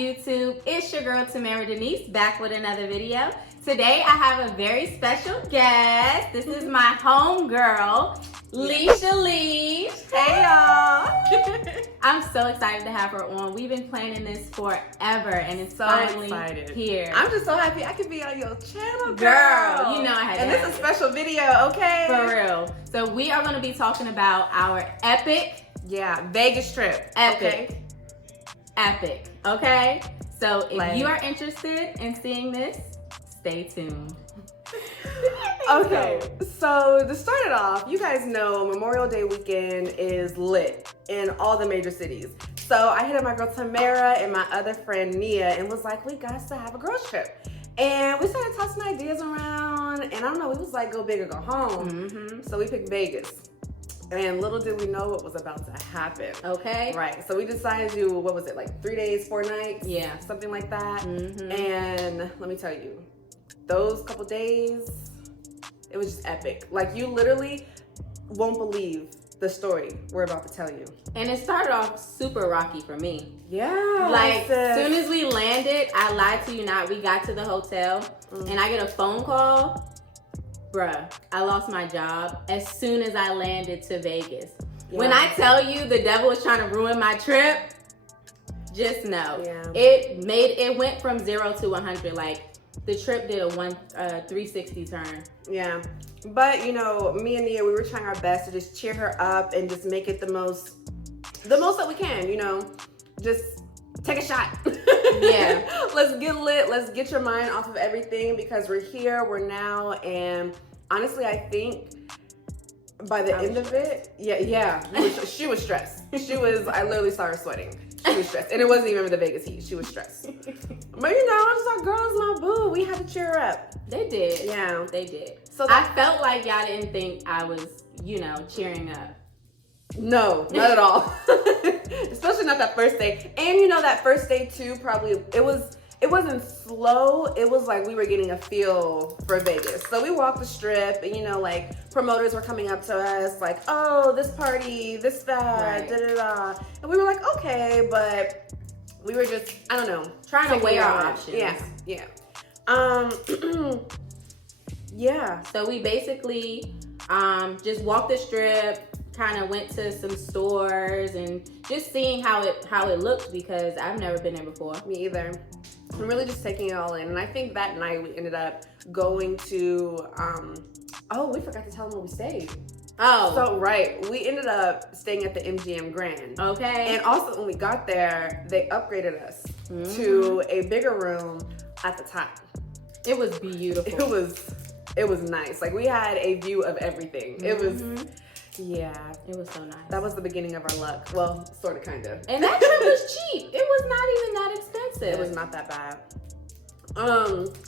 YouTube? It's your girl Tamara Denise back with another video. Today I have a very special guest. This is my homegirl, Leisha Leash. Hey y'all. I'm so excited to have her on. We've been planning this forever and it's finally here. I'm just so happy I could be on your channel, girl. You know I had and this is a special video, okay? For real. So we are going to be talking about our epic Vegas trip. Epic, okay? So if you are interested in seeing this, stay tuned. Okay, so to start it off, you guys know Memorial Day weekend is lit in all the major cities. So I hit up my girl Tamara and my other friend Nia and was like, we got to have a girls trip. And we started tossing ideas around, and I don't know, it was like go big or go home. So we picked Vegas. And little did we know what was about to happen. Okay. Right. So we decided to do, what was it, like 3 days, 4 nights? Yeah. Something like that. And let me tell you, those couple days, it was just epic. Like, you literally won't believe the story we're about to tell you. And it started off super rocky for me. Yeah. Like, as soon as we landed, I lied to you not, we got to the hotel, and I get a phone call. Bruh, I lost my job as soon as I landed to Vegas. Yeah. When I tell you the devil was trying to ruin my trip, just know. It went from 0 to 100. Like, the trip did a 360 turn. Yeah. But, you know, me and Nia, we were trying our best to just cheer her up and just make it the most that we can, you know. Just take a shot. Yeah. Let's get lit. Let's get your mind off of everything because we're here, we're now, and honestly, I think by the end of it, she was stressed. I literally saw her sweating. She was stressed. And it wasn't even the Vegas heat. She was stressed. But you know, I'm just like, girls, my boo. We had to cheer her up. They did. Yeah. They did. So I felt like y'all didn't think I was, you know, cheering up. No, not at all. Especially not that first day. And you know, that first day too, probably, it wasn't slow. It was like we were getting a feel for Vegas. So we walked the strip and, you know, like promoters were coming up to us like, oh, this party, this, that, da-da-da. And we were like, okay, but we were just, I don't know. Trying to weigh our options. Yeah. So we basically just walked the strip, kind of went to some stores and just seeing how it looked because I've never been there before. Me either. I'm really just taking it all in. And I think that night we ended up going to, we forgot to tell them where we stayed. Oh. So, right. We ended up staying at the MGM Grand. Okay. And also when we got there, they upgraded us to a bigger room at the top. It was beautiful. It was nice. Like, we had a view of everything. It was... Yeah. It was so nice. That was the beginning of our luck. Well, sort of, kind of. And that trip was cheap. It was not even that expensive. It was not that bad.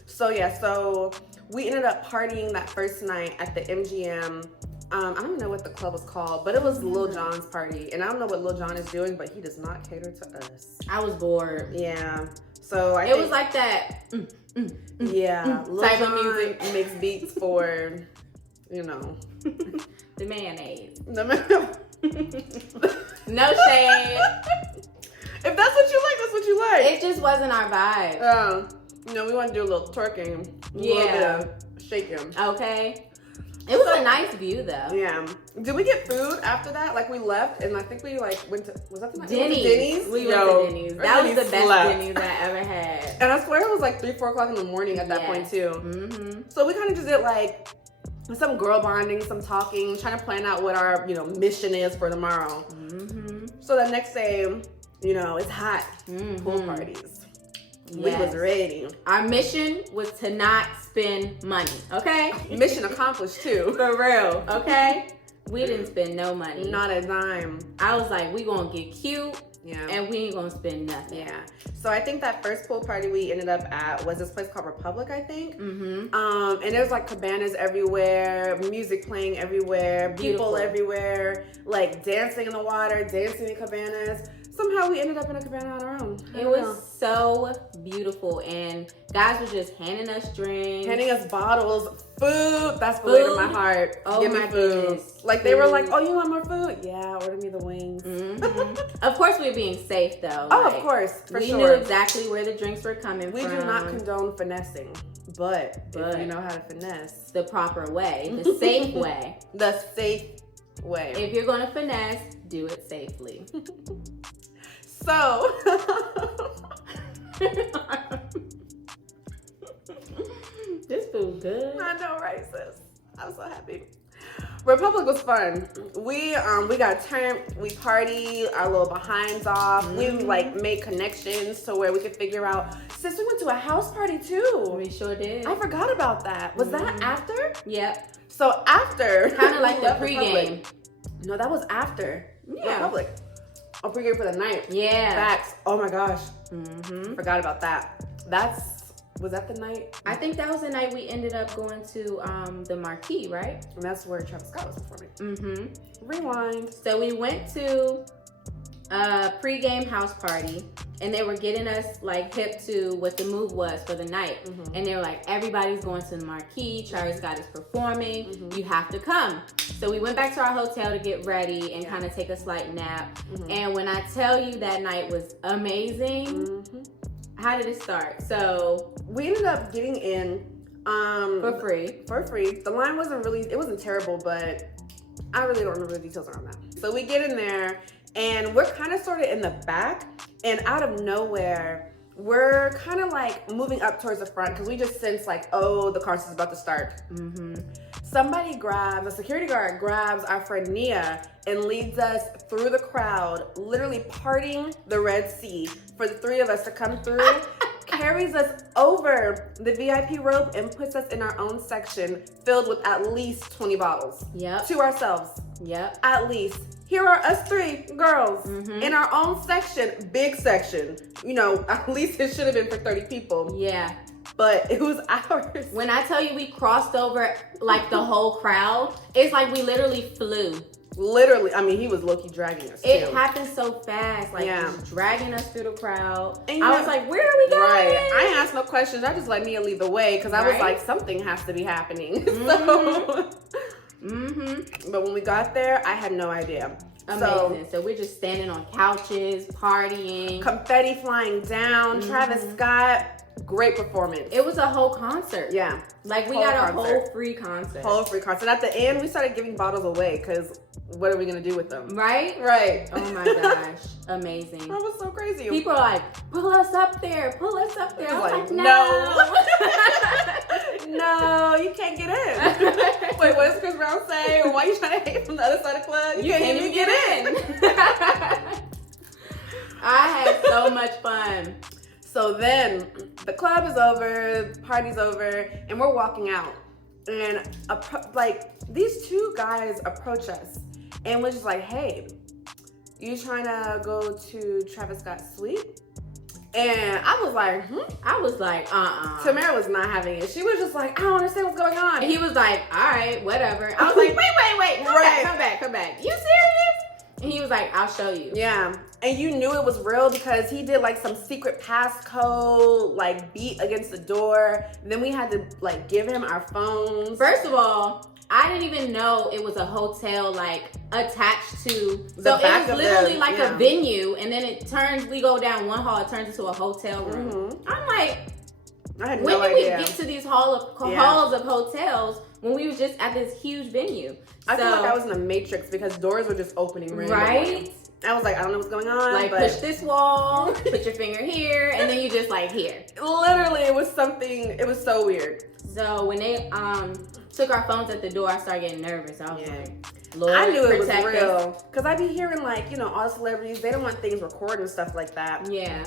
So we ended up partying that first night at the MGM. I don't know what the club was called, but it was Lil Jon's party. And I don't know what Lil Jon is doing, but he does not cater to us. I was bored. Yeah. So it was like that. Lil type Jon of music makes beats for, you know. The mayonnaise. No shade. If that's what you like, that's what you like. It just wasn't our vibe. You know, we want to do a little twerking. A little bit of shaking. Okay. It was a nice view though. Yeah. Did we get food after that? Like we left and I think we like went to, was that the night? Denny's. We went to Denny's. That was the best Denny's I ever had. And I swear it was like 3, 4 o'clock in the morning at that point too. So we kind of just did like some girl bonding, some talking, trying to plan out what our, you know, mission is for tomorrow. So the next day, you know, it's hot. Pool parties. We was ready. Our mission was to not spend money, okay? Mission accomplished too. For real, okay? We didn't spend no money. Not a dime. I was like, we gonna get cute. And we ain't gonna spend nothing. Yeah. So I think that first pool party we ended up at was this place called Republic, I think. And there's like cabanas everywhere, music playing everywhere, people everywhere, like dancing in the water, dancing in cabanas. somehow we ended up in a cabana on our own. It was so beautiful, and guys were just handing us drinks, handing us bottles, food. That's the way to my heart. Oh, give me my food. goodness. Like they were like, "Oh, you want more food? Yeah, order me the wings." Of course, we were being safe though. Oh, of course, for we sure. knew exactly where the drinks were coming we from. We do not condone finessing, but if you know how to finesse the proper way, the safe way, the safe way. If you're gonna finesse, do it safely. So, this food good. I know, right, sis? I'm so happy. Republic was fun. We got turned, we partied our little behinds off. We like made connections to where we could figure out. Sis, we went to a house party too. We sure did. I forgot about that. Was that after? Yep. So after, kind of like the pregame. No, that was after. Yeah. Republic. A pregame for the night. Yeah. Facts. Oh my gosh. Forgot about that. Was that the night? I think that was the night we ended up going to the Marquee, right? And that's where Travis Scott was performing. Rewind. So we went to a pregame house party, and they were getting us like hip to what the move was for the night. And they were like, everybody's going to the Marquee. Travis Scott is performing. You have to come. So we went back to our hotel to get ready and kind of take a slight nap. And when I tell you that night was amazing, how did it start? So we ended up getting in for free. The line wasn't terrible, but I really don't remember the details around that. So we get in there and we're kind of sort of in the back, and out of nowhere, we're kind of like moving up towards the front because we just sense like, oh, the concert is about to start. A security guard grabs our friend Nia and leads us through the crowd, literally parting the Red Sea for the three of us to come through, carries us over the VIP rope and puts us in our own section filled with at least 20 bottles. Yep. To ourselves. Yep. At least. Here are us three girls in our own section, big section. You know, at least it should have been for 30 people. Yeah. But it was ours. When I tell you we crossed over like the whole crowd, it's like we literally flew. Literally, I mean, he was low-key dragging us. It happened so fast, like just dragging us through the crowd. And I was like, where are we going? Right. I ain't asked no questions. I just let Nia lead the way because I was like, something has to be happening. But when we got there, I had no idea. Amazing. So we're just standing on couches, partying. Confetti flying down. Travis Scott. Great performance. It was a whole concert. Yeah. Like we got a whole free concert. Whole free concert. At the end, we started giving bottles away because what are we going to do with them? Right? Right. Oh my gosh. Amazing. That was so crazy. People are like, pull us up there. Pull us up there. I was like, no. No, you can't get in. Wait, what does Chris Brown say? Why are you trying to hate from the other side of the club? You can't even get in. I had so much fun. So then the club is over, party's over, and we're walking out. And these two guys approach us and we're just like, hey, you trying to go to Travis Scott's suite? And I was like, I was like, Tamara was not having it. She was just like, I don't understand what's going on. And he was like, all right, whatever. I was like, wait. Come back. You serious? And he was like, I'll show you. Yeah. And you knew it was real because he did like some secret passcode, like beat against the door. Then we had to like give him our phones. First of all, I didn't even know it was a hotel like attached to. The back it was literally like a venue, and then we go down one hall, it turns into a hotel room. I'm like, I had when no did idea. we get to these halls of hotels when we was just at this huge venue? I feel like I was in a matrix because doors were just opening right? I was like, I don't know what's going on. Like, push this wall, put your finger here, and then you just like here. Literally, it was so weird. So when they took our phones at the door, I started getting nervous. I was like, Lord, I knew it was protect real. us. Because I be hearing like, you know, all the celebrities, they don't want things recorded and stuff like that. Yeah.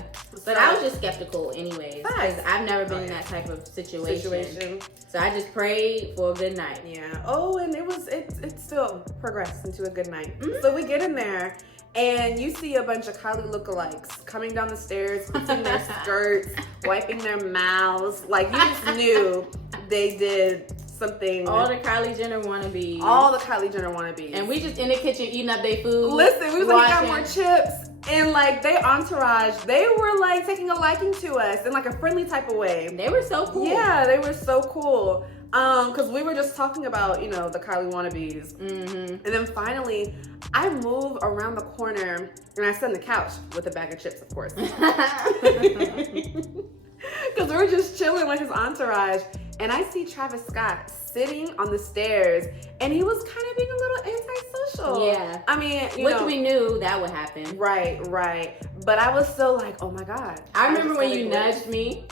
But I was just skeptical anyways. Because I've never been in that type of situation. So I just prayed for a good night. Yeah. Oh, and it still progressed into a good night. So we get in there. And you see a bunch of Kylie lookalikes coming down the stairs, putting their skirts, wiping their mouths. Like, you just knew they did something. All the Kylie Jenner wannabes. All the Kylie Jenner wannabes. And we just in the kitchen eating up their food. Listen, we was like, you got more chips. And like their entourage, they were like taking a liking to us in like a friendly type of way. They were so cool. Yeah, they were so cool. Because we were just talking about, you know, the Kylie wannabes. And then finally, I move around the corner and I sit on the couch with a bag of chips, of course. Because we're just chilling with his entourage. And I see Travis Scott sitting on the stairs, and he was kind of being a little antisocial. Yeah. I mean, which we knew that would happen. Right. But I was still like, oh my God. I remember when you nudged me.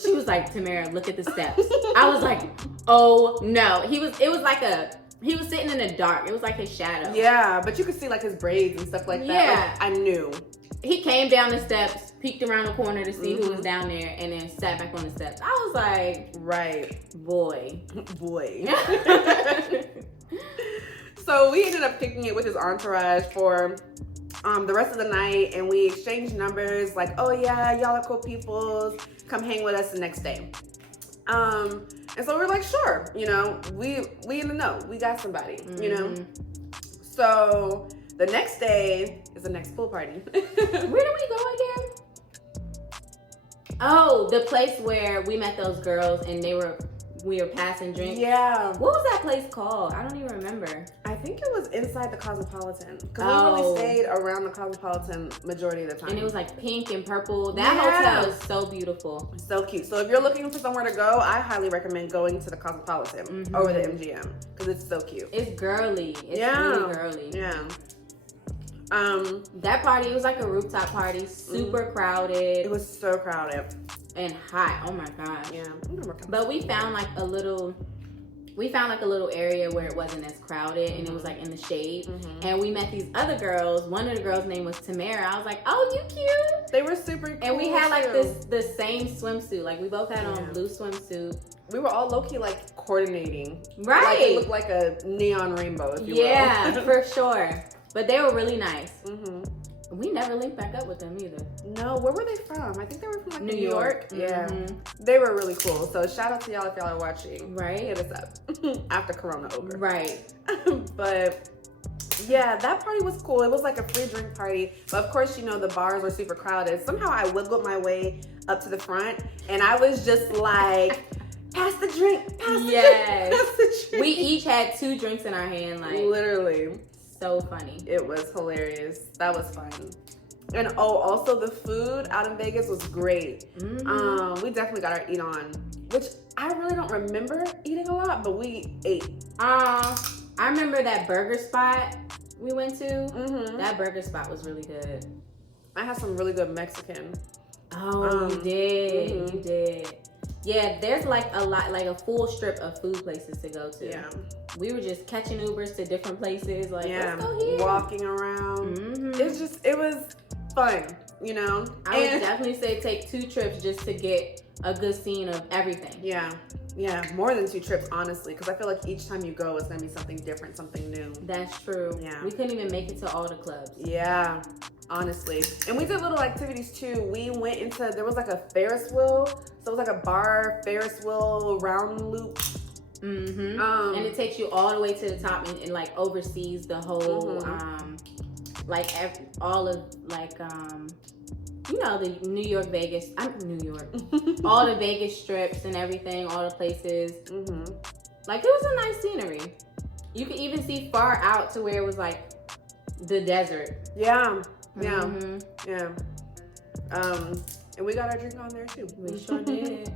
She was like, Tamara, look at the steps. I was like, oh no. He was sitting in the dark. It was like his shadow. Yeah, but you could see like his braids and stuff like that. Yeah. Like, I knew. He came down the steps, peeked around the corner to see who was down there, and then sat back on the steps. I was like, right. Boy. So we ended up kicking it with his entourage for the rest of the night, and we exchanged numbers like, oh yeah, y'all are cool peoples. Come hang with us the next day. And so we're like, sure, you know, we in the know. We got somebody, you know? So the next day is the next pool party. Where did we go again? Oh, the place where we met those girls and we were passing drinks. Yeah. What was that place called? I don't even remember. I think it was inside the Cosmopolitan. Because we really stayed around the Cosmopolitan majority of the time. And it was like pink and purple. That hotel is so beautiful. So cute. So if you're looking for somewhere to go, I highly recommend going to the Cosmopolitan over the MGM. Because it's so cute. It's girly. It's really girly. Yeah. That party, it was like a rooftop party. Super crowded. It was so crowded. And hot. Oh my gosh. Yeah. But we found like a little area where it wasn't as crowded and it was like in the shade. And we met these other girls. One of the girls' name was Tamara. I was like, oh, you cute. They were super cool. And we had like the same swimsuit. Like we both had on blue swimsuit. We were all low-key like coordinating. Right. Like it looked like a neon rainbow, if you will. Yeah, for sure. But they were really nice. We never linked back up with them either. No, where were they from? I think they were from like New York. Yeah. Mm-hmm. They were really cool. So shout out to y'all if y'all are watching. Right. Hit us up after Corona over. Right. But yeah, that party was cool. It was like a free drink party. But of course, you know, the bars were super crowded. Somehow I wiggled my way up to the front and I was just like, pass the drink, pass the drink, pass the drink. We each had 2 drinks in our hand, like literally. So funny. It was hilarious. That was fun. And also the food out in Vegas was great. We definitely got our eat on, which I really don't remember eating a lot, but we ate. I remember that burger spot we went to. That burger spot was really good. I had some really good Mexican. Oh, you did. You did. Yeah, there's like a full strip of food places to go to. Yeah. We were just catching Ubers to different places. Like, let's go here. Walking around. It was fun, you know? I would definitely say take 2 trips just to get a good scene of everything. Yeah, more than 2 trips, honestly, because I feel like each time you go, it's gonna be something different, something new. That's true. Yeah. We couldn't even make it to all the clubs. Yeah, honestly. And we did little activities too. We went into, there was like a Ferris wheel. So it was like a bar Ferris wheel round loop. And it takes you all the way to the top and like oversees the whole, you know, the New York, Vegas, all the Vegas strips and everything, all the places. Like it was a nice scenery. You could even see far out to where it was like the desert. Yeah. And we got our drink on there too. We sure did.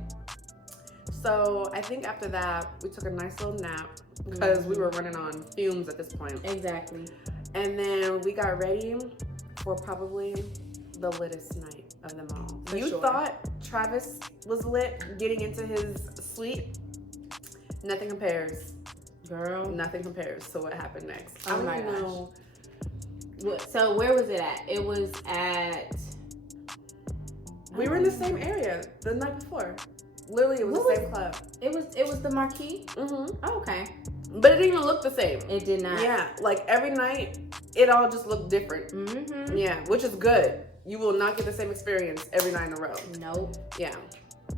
So I think after that, we took a nice little nap because we were running on fumes at this point. Exactly. And then we got ready for probably the littest night of them all. You thought Travis was lit getting into his suite? Nothing compares. Girl. Nothing compares to what happened next. Oh my gosh. So where was it at? It was at... We were in the same area the night before. Literally, it was the same club. It was the Marquee? Oh, okay. But it didn't even look the same. It did not. Yeah, like every night, it all just looked different. Yeah, which is good. You will not get the same experience every night in a row. Nope. Yeah.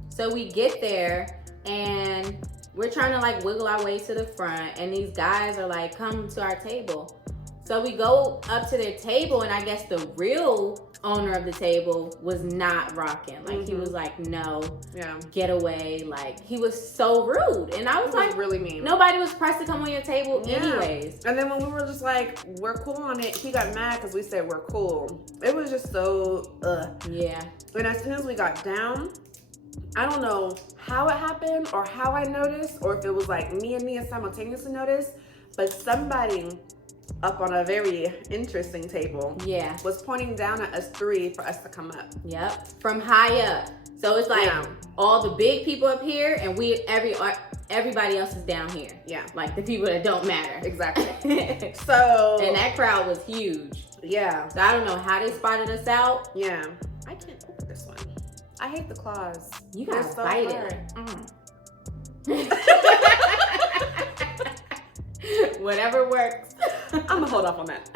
So we get there and we're trying to like wiggle our way to the front and these guys are like, come to our table. So So we go up to their table, and I guess the real owner of the table was not rocking. Like, he was like, no, get away. Like, he was so rude. And I was like, really mean. Nobody was pressed to come on your table anyways. And then when we were just like, we're cool on it, he got mad because we said we're cool. It was just so, Yeah. And as soon as we got down, I don't know how it happened or how I noticed, or if it was like me and Nia simultaneously noticed, but somebody up on a very interesting table was pointing down at us three for us to come up. Yep. From high up. So it's like all the big people up here, and everybody else is down here. Yeah. Like the people that don't matter. Exactly. So. And that crowd was huge. Yeah. So I don't know how they spotted us out. Yeah. I can't open this one. I hate the claws. You gotta bite it. Whatever works. I'm gonna hold off on that.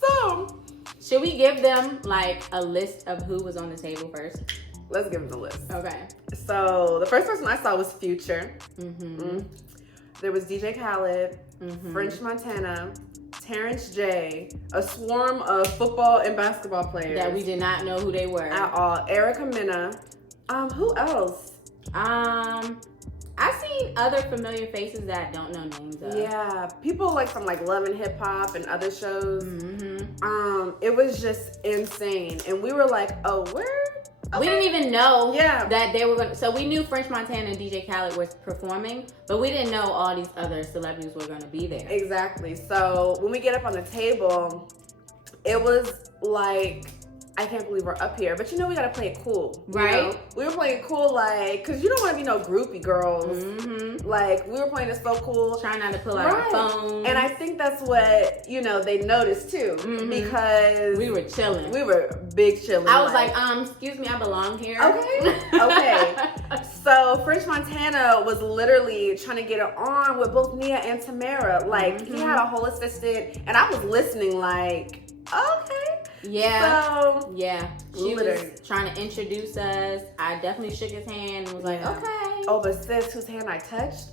So, should we give them like a list of who was on the table first? Let's give them the list. Okay. So the first person I saw was Future. There was DJ Khaled, French Montana, Terrence J, a swarm of football and basketball players that we did not know who they were at all. Erica Mena. Who else? I've seen other familiar faces that I don't know names of. Yeah, people like from like Love and Hip Hop and other shows. It was just insane, and we were like, "Oh, where?" Okay. We didn't even know that they were going to... So we knew French Montana and DJ Khaled was performing, but we didn't know all these other celebrities were going to be there. Exactly. So when we get up on the table, it was like, I can't believe we're up here. But you know we got to play it cool. Right? You know? We were playing it cool, like, because you don't want to be no groupie girls. Like, we were playing it so cool. Trying not to pull out our phones. And I think that's what, you know, they noticed too. Because... we were chilling. We were big chilling. I was like, excuse me, I belong here. Okay. Okay. So French Montana was literally trying to get it on with both Nia and Tamara. Like, he had a whole assistant, and I was listening like, okay. Yeah. So, yeah. She was trying to introduce us. I definitely shook his hand and was like, okay. Oh, but sis, whose hand I touched?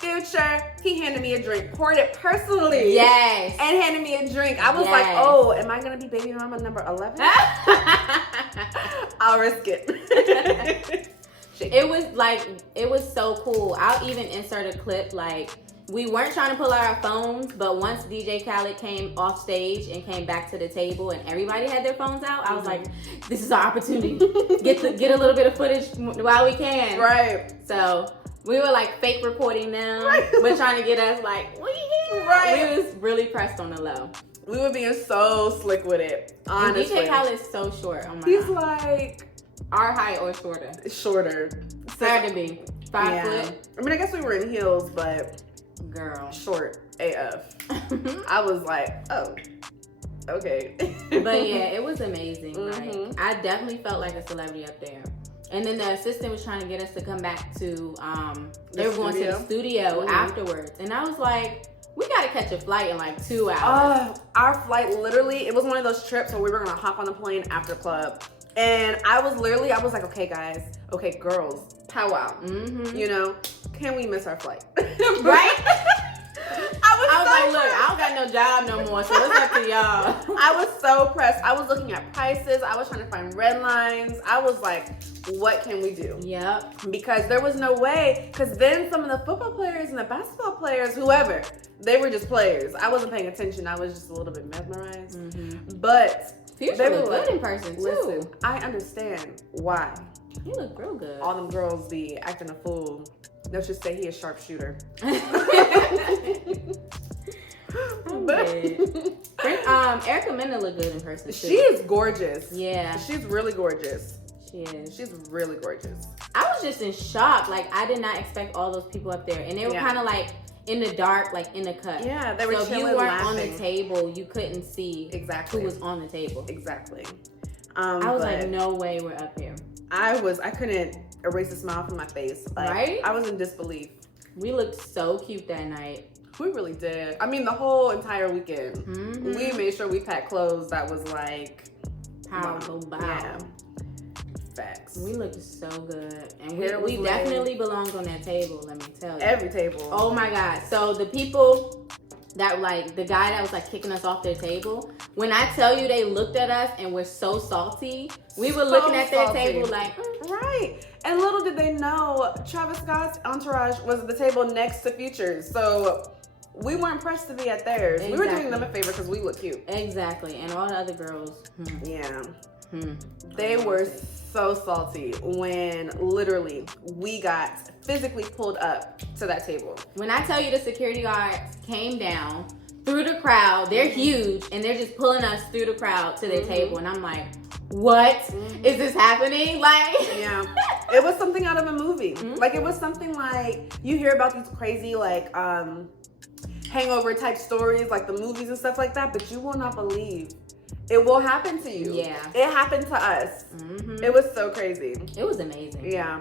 Future. He handed me a drink, poured it personally. Yes. And handed me a drink. I was like, oh, am I going to be baby mama number 11? I'll risk it. It was so cool. I'll even insert a clip like, we weren't trying to pull out our phones, but once DJ Khaled came off stage and came back to the table and everybody had their phones out, I was like, this is our opportunity. Get a little bit of footage while we can. Right. So we were like fake recording them, but trying to get us like, we here. Right. We was really pressed on the low. We were being so slick with it, honestly. And DJ Khaled is so short. Oh my He's God. like... Our height or shorter? Shorter. Had to be. 5 foot. I mean, I guess we were in heels, but... Girl. Short AF. I was like, oh, okay. But yeah, it was amazing. Like, I definitely felt like a celebrity up there. And then the assistant was trying to get us to come back to, they were going to the studio afterwards. And I was like, we got to catch a flight in like 2 hours. Our flight literally, it was one of those trips where we were going to hop on the plane after club. And I was like, okay, guys, okay, girls, powwow. You know, can we miss our flight? Right? I was like, look, I don't got no job no more, so it's up to y'all. I was so pressed. I was looking at prices. I was trying to find red lines. I was like, what can we do? Yep. Because there was no way, because then some of the football players and the basketball players, whoever, they were just players. I wasn't paying attention. I was just a little bit mesmerized. But Future looked good in person, too. Listen, I understand why. He looked real good. All them girls be acting a fool. Let's just say he a sharpshooter. But Erica Mena looked good in person, too. She is gorgeous. Yeah. She's really gorgeous. She is. She's really gorgeous. I was just in shock. Like, I did not expect all those people up there. And they were kind of like in the dark, like in the cut. Yeah, they were so chilling, if you weren't laughing. On the table, you couldn't see who was on the table. Exactly. I was like, no way we're up here. I couldn't erase a smile from my face. Like, right? I was in disbelief. We looked so cute that night. We really did. I mean, the whole entire weekend. We made sure we packed clothes that was like... Powerful bow. Yeah. Facts. We looked so good. And we definitely belonged on that table, let me tell you. Every table. Oh my God. So the people that like the guy that was like kicking us off their table. When I tell you they looked at us and were so salty, we were looking at their table like, right. And little did they know, Travis Scott's entourage was at the table next to Future's. So we weren't pressed to be at theirs. Exactly. We were doing them a favor because we look cute. Exactly. And all the other girls, yeah. They were so salty when literally we got physically pulled up to that table. When I tell you the security guards came down through the crowd, they're huge and they're just pulling us through the crowd to their table. And I'm like, what is this happening? Like, yeah, it was something out of a movie. Like it was something like you hear about these crazy like hangover type stories, like the movies and stuff like that, but you will not believe it will happen to you. Yeah. It happened to us. It was so crazy. It was amazing. Yeah.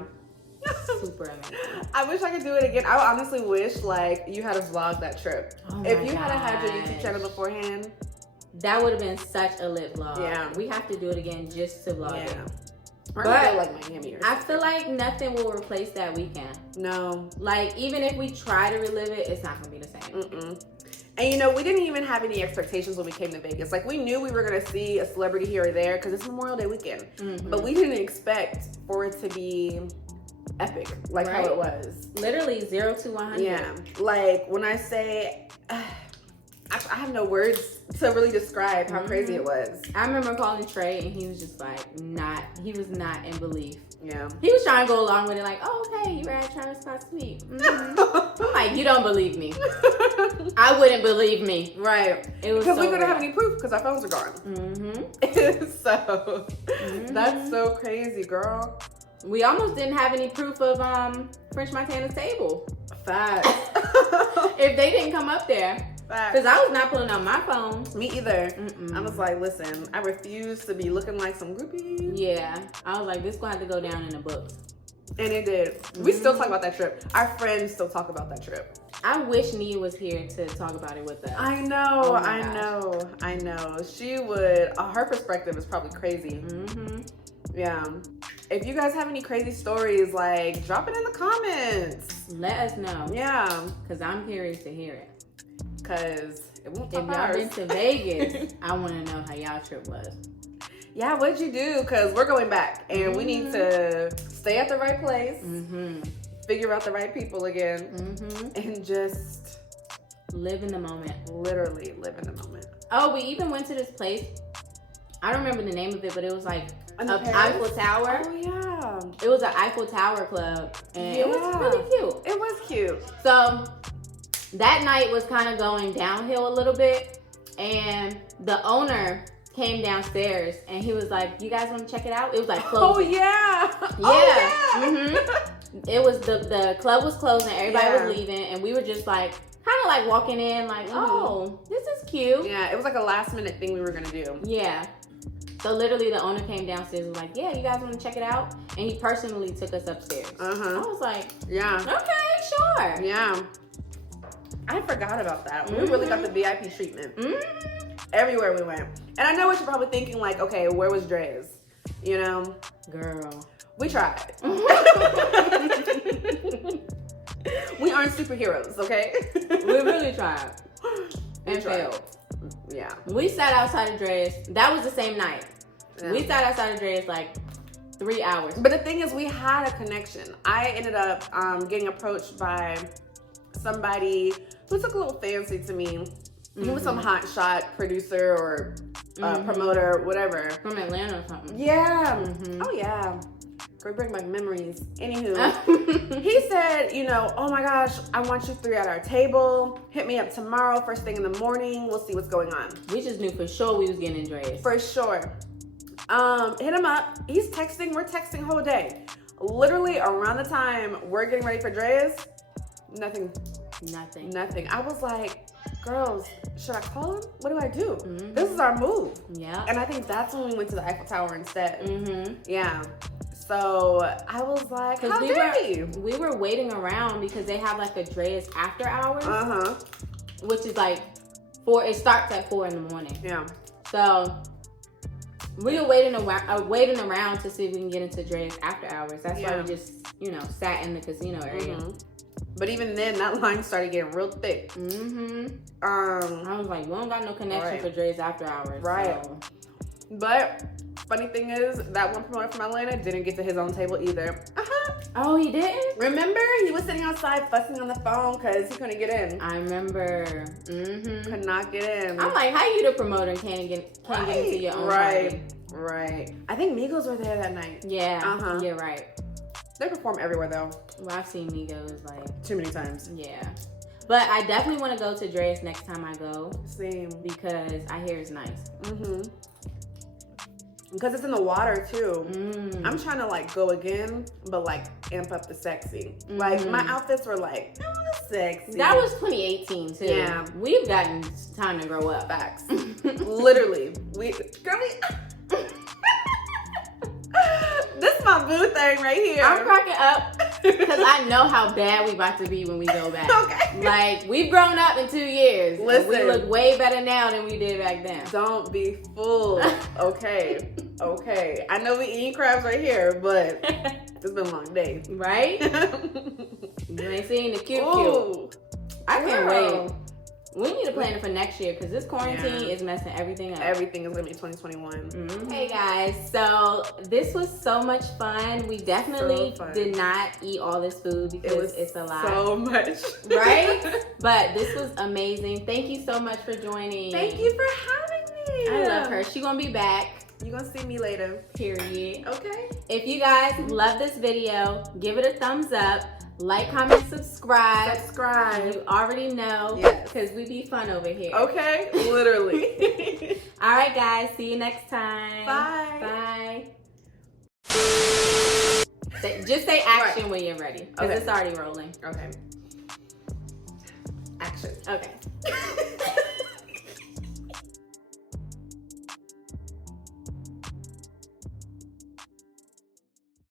Super amazing. I wish I could do it again. I honestly wish like you had a vlog that trip. Oh if you had your YouTube channel beforehand, that would have been such a lit vlog. Yeah. We have to do it again just to vlog it. Or but like Miami or I feel like nothing will replace that weekend. No. Like even if we try to relive it, it's not gonna be the same. And you know, we didn't even have any expectations when we came to Vegas. Like we knew we were gonna see a celebrity here or there because it's Memorial Day weekend. But we didn't expect for it to be epic, like how it was. Literally 0 to 100. Yeah. Like when I say, I have no words to really describe how crazy it was. I remember calling Trey and he was just like, he was not in belief. Yeah. He was trying to go along with it, like, oh, okay, you were at Travis Scott's suite. I'm like, you don't believe me. I wouldn't believe me. Right. It was because we so couldn't have real. any proof because our phones are gone. So that's so crazy, girl. We almost didn't have any proof of French Montana's table. Facts. If they didn't come up there. Because I was not pulling out my phone. Me either. I was like, listen, I refuse to be looking like some groupie. Yeah. I was like, this is going to have to go down in the books. And it did. We still talk about that trip. Our friends still talk about that trip. I wish Nia was here to talk about it with us. I know. Oh I know. She would. Her perspective is probably crazy. Yeah. If you guys have any crazy stories, like, drop it in the comments. Let us know. Yeah. Because I'm curious to hear it. Because it won't If top y'all ours. been to Vegas, I want to know how y'all trip was. Yeah, what'd you do? Because we're going back. And we need to stay at the right place. Figure out the right people again. And just live in the moment. Literally live in the moment. Oh, we even went to this place. I don't remember the name of it, but it was like an Paris? Eiffel Tower. Oh, yeah. It was an Eiffel Tower club. And it was really cute. It was cute. So that night was kind of going downhill a little bit. And the owner came downstairs and he was like, you guys want to check it out? It was like closing. Oh, yeah. It was the club was closing, everybody was leaving, and we were just like kind of like walking in like, oh, this is cute. Yeah, it was like a last minute thing we were gonna do. Yeah. So literally the owner came downstairs and was like, yeah, you guys want to check it out? And he personally took us upstairs. I was like, yeah. Okay, sure. Yeah. I forgot about that. We really got the VIP treatment. Everywhere we went. And I know what you're probably thinking, like, okay, where was Dre's? You know? Girl. We tried. We aren't superheroes, okay? We really tried. And failed. Yeah. We sat outside of Dre's. That was the same night. Yeah. We sat outside of Dre's like 3 hours. But the thing is, we had a connection. I ended up getting approached by somebody who took a little fancy to me. He was some hot shot producer or promoter, whatever. From Atlanta or something. Yeah. Oh, yeah. Great, bring back memories. Anywho, he said, you know, oh my gosh, I want you 3 at our table. Hit me up tomorrow, first thing in the morning. We'll see what's going on. We just knew for sure we was getting in Dre's. For sure. Hit him up. He's texting. We're texting whole day. Literally around the time we're getting ready for Dre's, nothing. I was like, girls, should I call him? What do I do? This is our move. Yeah. And I think that's when we went to the Eiffel Tower instead. Yeah. So I was like, how dare you? We were waiting around because they have like a Dre's after hours. Which is like it starts at 4 in the morning. Yeah. So we were waiting around to see if we can get into Dre's after hours. That's why we just, sat in the casino area. But even then, that line started getting real thick. I was like, we don't got no connection for Dre's after hours. Right. So. But funny thing is, that one promoter from Atlanta didn't get to his own table either. Oh, he didn't? Remember? He was sitting outside fussing on the phone because he couldn't get in. I remember. Could not get in. I'm like, how you the promoter and can't get into your own party? Right. I think Migos were there that night. Yeah. You're right. They perform everywhere though. Well, I've seen Migos like too many times. Yeah. But I definitely want to go to Dre's next time I go. Same. Because I hear it's nice. Because it's in the water too. I'm trying to like go again, but like amp up the sexy. Like my outfits were like, sexy. That was 2018 too. Yeah. We've gotten time to grow up. Facts. Literally. This is my boo thing right here. I'm cracking up because I know how bad we about to be when we go back. Okay. Like, we've grown up in 2 years. Listen. We look way better now than we did back then. Don't be fooled. Okay. Okay. I know we eating crabs right here, but it's been a long day. Right? You ain't seen the cute. I can't wait. We need to plan it for next year because this quarantine is messing everything up. Everything is going to be 2021. Hey guys, so this was so much fun. We definitely did not eat all this food because it's a lot. So much. Right? But this was amazing. Thank you so much for joining. Thank you for having me. I love her. She's going to be back. You're going to see me later. Period. Okay. If you guys love this video, give it a thumbs up. Like, comment, subscribe. You already know. Yes. Because we be fun over here. Okay. Literally. All right, guys. See you next time. Bye. Just say action when you're ready. Because it's already rolling. Okay. Action. Okay.